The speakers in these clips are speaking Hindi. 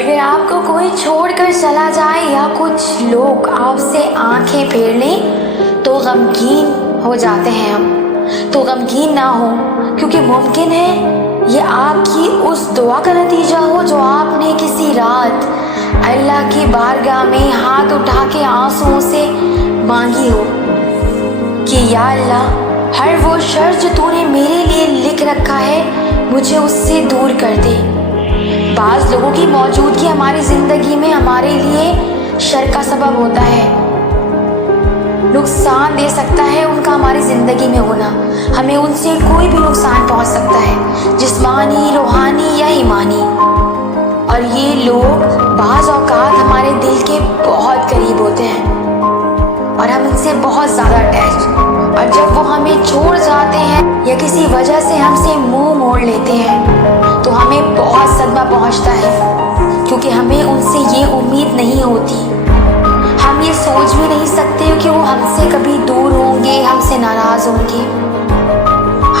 अगर आपको कोई छोड़कर चला जाए या कुछ लोग आपसे आंखें फेर लें तो गमगीन हो जाते हैं हम। तो गमगीन ना हो, क्योंकि मुमकिन है ये आपकी उस दुआ का नतीजा हो जो आपने किसी रात अल्लाह की बारगाह में हाथ उठा के आंसुओं से मांगी हो कि या अल्लाह, हर वो शर जो तूने मेरे लिए लिख रखा है मुझे उससे दूर कर दे। बाज़ लोगों की मौजूदगी हमारी ज़िंदगी में हमारे लिए शर का सबब होता है, नुकसान दे सकता है उनका हमारी ज़िंदगी में होना। हमें उनसे कोई भी नुकसान पहुंच सकता है, जिस्मानी, रूहानी या ईमानी। और ये लोग बाज़ औक़ात हमारे दिल के बहुत करीब होते हैं और हम इनसे बहुत ज़्यादा अटैच। और जब वो हमें छोड़ जाते हैं या किसी वजह से हमसे मुंह मोड़ लेते हैं तो हमें बहुत सदमा पहुंचता है, क्योंकि हमें उनसे ये उम्मीद नहीं होती। हम ये सोच भी नहीं सकते कि वो हमसे कभी दूर होंगे, हमसे नाराज़ होंगे।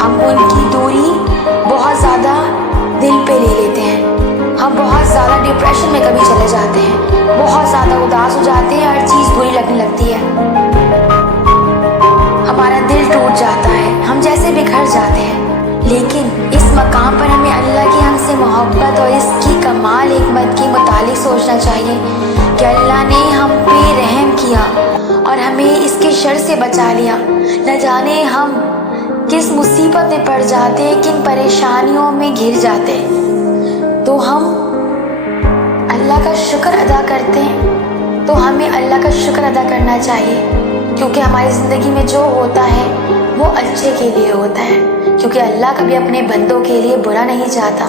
हम उनकी दूरी बहुत ज़्यादा दिल पे ले लेते हैं। हम बहुत ज़्यादा डिप्रेशन में कभी चले जाते हैं, बहुत ज़्यादा उदास हो जाते हैं, हर चीज़ बुरी लगने लगती है, हमारा दिल टूट जाता है, हम जैसे बिखर जाते हैं। लेकिन इस मकाम पर हमें अल्लाह की हमसे मोहब्बत और इसकी कमाल हिकमत के मुतालिक सोचना चाहिए कि अल्लाह ने हम पे रहम किया और हमें इसके शर से बचा लिया। न जाने हम किस मुसीबत में पड़ जाते, किन परेशानियों में घिर जाते, तो हम अल्लाह का शुक्र अदा करते हैं। तो हमें अल्लाह का शुक्र अदा करना चाहिए, क्योंकि हमारी ज़िंदगी में जो होता है वो अच्छे के लिए होता है, क्योंकि अल्लाह कभी अपने बंदों के लिए बुरा नहीं चाहता।